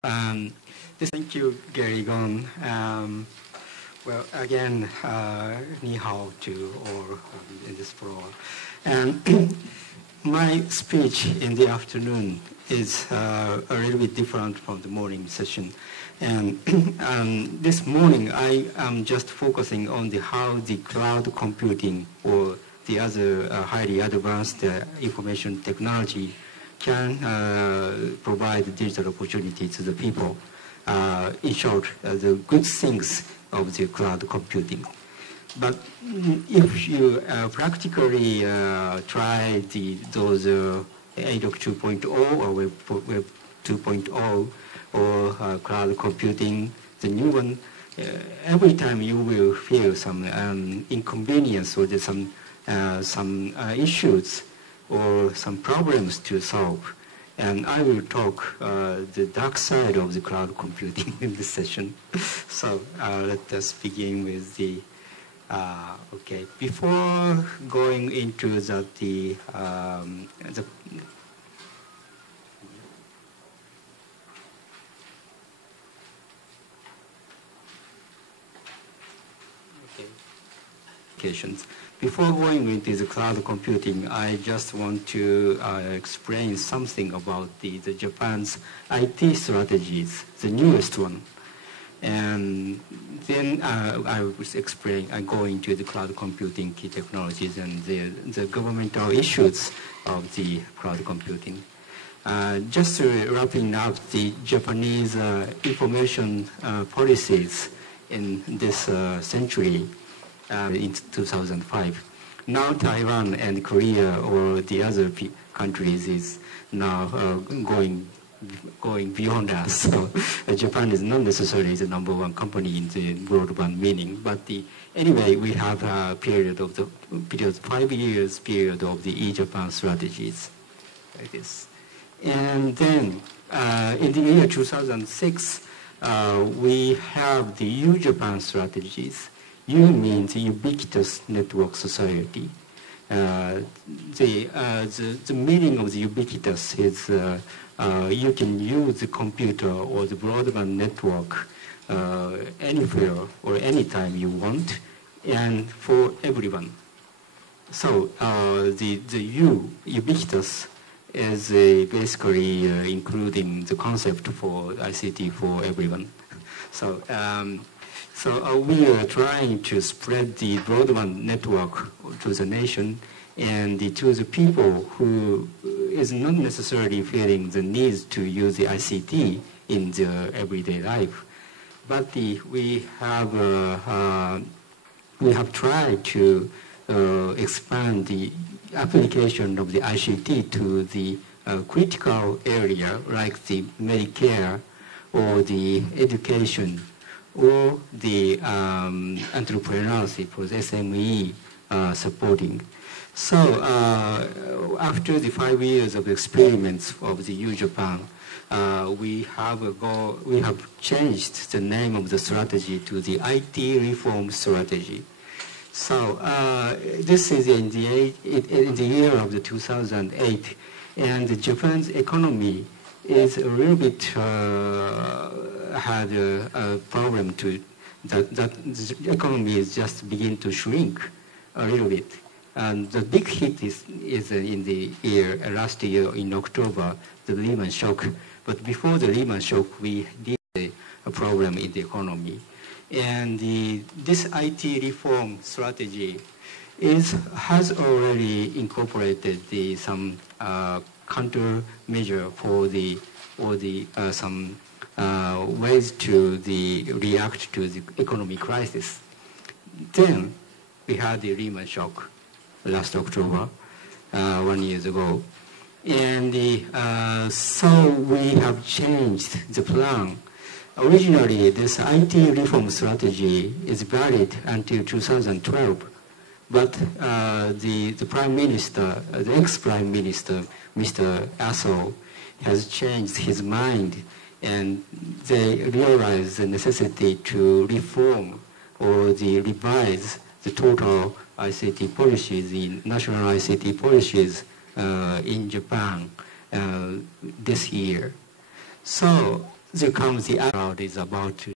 Um, Thank you, Gary Gon. Well, again, ni hao to all in this floor. And my speech in the afternoon is a little bit different from the morning session. And this morning, I am just focusing on how the cloud computing or the other highly advanced information technology can provide digital opportunity to the people. In short, the good things of the cloud computing. But if you practically try those ADOC 2.0 or Web 2.0 or cloud computing, the new one, every time you will feel some inconvenience or some issues or some problems to solve. And I will talk the dark side of the cloud computing in this session. So let us begin with the, okay, before going into the applications. Before going into the cloud computing, I just want to explain something about the Japan's IT strategies, the newest one. And then I will explain, I go into the cloud computing key technologies and the governmental issues of the cloud computing. Just wrapping up the Japanese information policies in this century, in 2005. Now Taiwan and Korea or the other countries is now going beyond us. So Japan is not necessarily the #1 company in the broadband meaning, but anyway, we have a period of 5 years period of the e-Japan strategies like this. And then in the year 2006, we have the U-Japan strategies. U means ubiquitous network society. The meaning of the ubiquitous is you can use the computer or the broadband network anywhere or anytime you want and for everyone. So the ubiquitous is basically including the concept for ICT for everyone. So So we are trying to spread the broadband network to the nation and to the people who is not necessarily feeling the need to use the ICT in their everyday life. But we have tried to expand the application of the ICT to the critical area like the Medicare or the education or the entrepreneurship for the SME supporting. So after the 5 years of experiments of the U-Japan, we have changed the name of the strategy to the IT reform strategy. So this is in the year of the 2008, and Japan's economy is a little bit had a problem that the economy is just begin to shrink a little bit. And the big hit is in the last year in October, the Lehman shock. But before the Lehman shock, we did a problem in the economy. And this IT reform strategy has already incorporated some countermeasure for some ways to react to the economic crisis. Then we had the Lehman shock last October, 1 year ago. And so we have changed the plan. Originally, this IT reform strategy is valid until 2012. But the Prime Minister, the ex-Prime Minister, Mr. Aso, has changed his mind, and they realized the necessity to reform or revise the total ICT policies, the national ICT policies in Japan this year. So the comes the crowd is about to